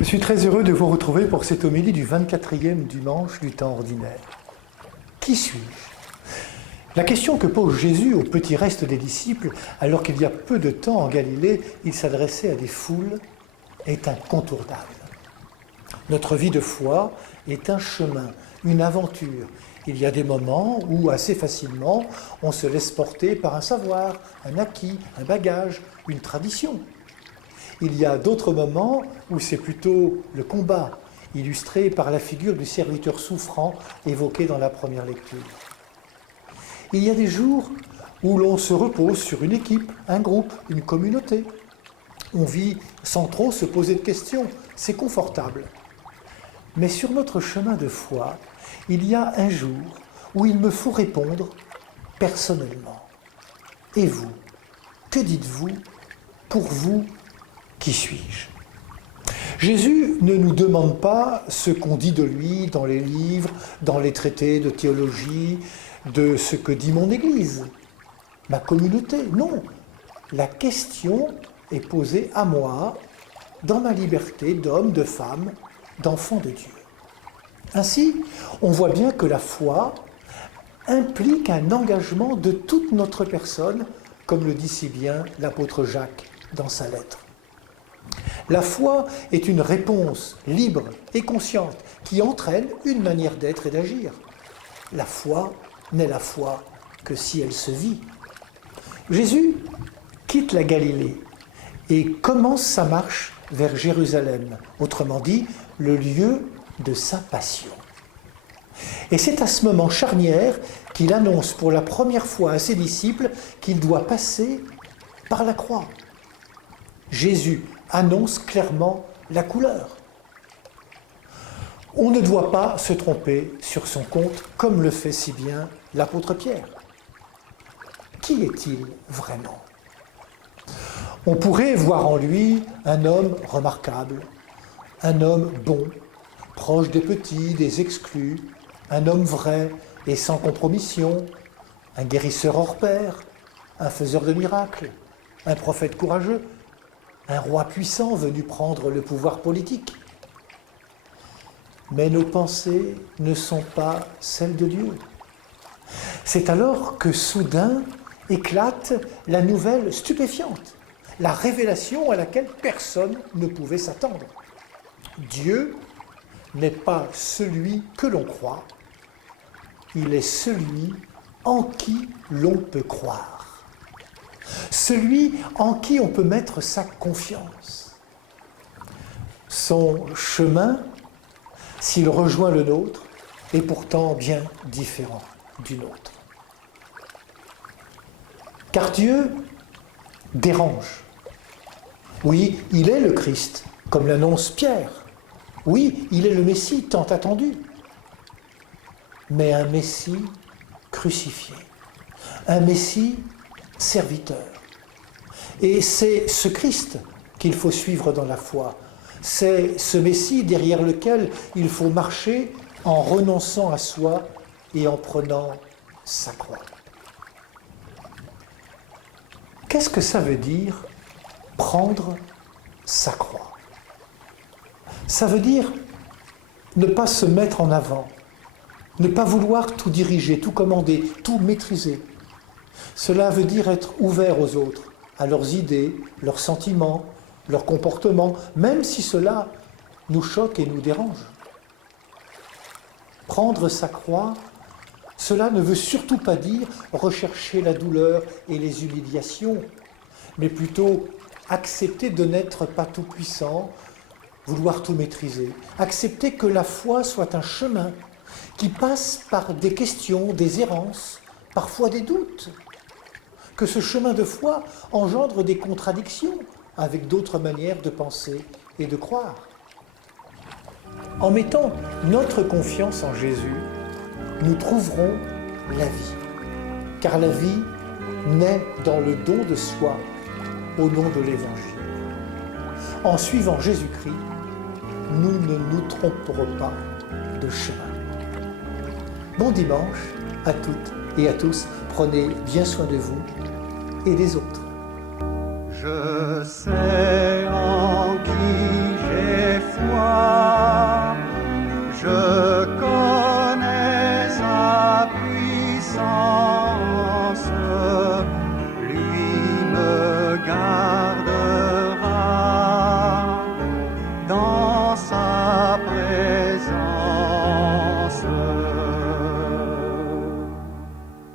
Je suis très heureux de vous retrouver pour cette homélie du 24e dimanche du temps ordinaire. Qui suis-je ? La question que pose Jésus au petit reste des disciples, alors qu'il y a peu de temps en Galilée, il s'adressait à des foules, est incontournable. Notre vie de foi est un chemin, une aventure. Il y a des moments où, assez facilement, on se laisse porter par un savoir, un acquis, un bagage, une tradition. Il y a d'autres moments où c'est plutôt le combat, illustré par la figure du serviteur souffrant évoqué dans la première lecture. Il y a des jours où l'on se repose sur une équipe, un groupe, une communauté. On vit sans trop se poser de questions, c'est confortable. Mais sur notre chemin de foi, il y a un jour où il me faut répondre personnellement. Et vous, que dites-vous? Pour vous, qui suis-je? Jésus ne nous demande pas ce qu'on dit de lui dans les livres, dans les traités de théologie, de ce que dit mon Église, ma communauté. Non, la question est posée à moi, dans ma liberté d'homme, de femme, d'enfant de Dieu. Ainsi, on voit bien que la foi implique un engagement de toute notre personne, comme le dit si bien l'apôtre Jacques dans sa lettre. La foi est une réponse libre et consciente qui entraîne une manière d'être et d'agir. La foi n'est la foi que si elle se vit. Jésus quitte la Galilée et commence sa marche vers Jérusalem, autrement dit, le lieu de sa passion. Et c'est à ce moment charnière qu'il annonce pour la première fois à ses disciples qu'il doit passer par la croix. Jésus annonce clairement la couleur. On ne doit pas se tromper sur son compte, comme le fait si bien l'apôtre Pierre. Qui est-il vraiment ? On pourrait voir en lui un homme remarquable, un homme bon, proche des petits, des exclus, un homme vrai et sans compromission, un guérisseur hors pair, un faiseur de miracles, un prophète courageux, un roi puissant venu prendre le pouvoir politique. Mais nos pensées ne sont pas celles de Dieu. C'est alors que soudain éclate la nouvelle stupéfiante, la révélation à laquelle personne ne pouvait s'attendre. Dieu n'est pas celui que l'on croit, il est celui en qui l'on peut croire. Celui en qui on peut mettre sa confiance. Son chemin, s'il rejoint le nôtre, est pourtant bien différent du nôtre. Car Dieu dérange. Oui, il est le Christ, comme l'annonce Pierre. Oui, il est le Messie tant attendu. Mais un Messie crucifié. Un Messie serviteur. Et c'est ce Christ qu'il faut suivre dans la foi. C'est ce Messie derrière lequel il faut marcher en renonçant à soi et en prenant sa croix. Qu'est-ce que ça veut dire prendre sa croix? Ça veut dire ne pas se mettre en avant, ne pas vouloir tout diriger, tout commander, tout maîtriser. Cela veut dire être ouvert aux autres, à leurs idées, leurs sentiments, leurs comportements, même si cela nous choque et nous dérange. Prendre sa croix, cela ne veut surtout pas dire rechercher la douleur et les humiliations, mais plutôt accepter de n'être pas tout puissant, vouloir tout maîtriser, accepter que la foi soit un chemin qui passe par des questions, des errances, parfois des doutes, que ce chemin de foi engendre des contradictions avec d'autres manières de penser et de croire. En mettant notre confiance en Jésus, nous trouverons la vie. Car la vie naît dans le don de soi au nom de l'Évangile. En suivant Jésus-Christ, nous ne nous tromperons pas de chemin. Bon dimanche à toutes et à tous. Prenez bien soin de vous et des autres. Je sais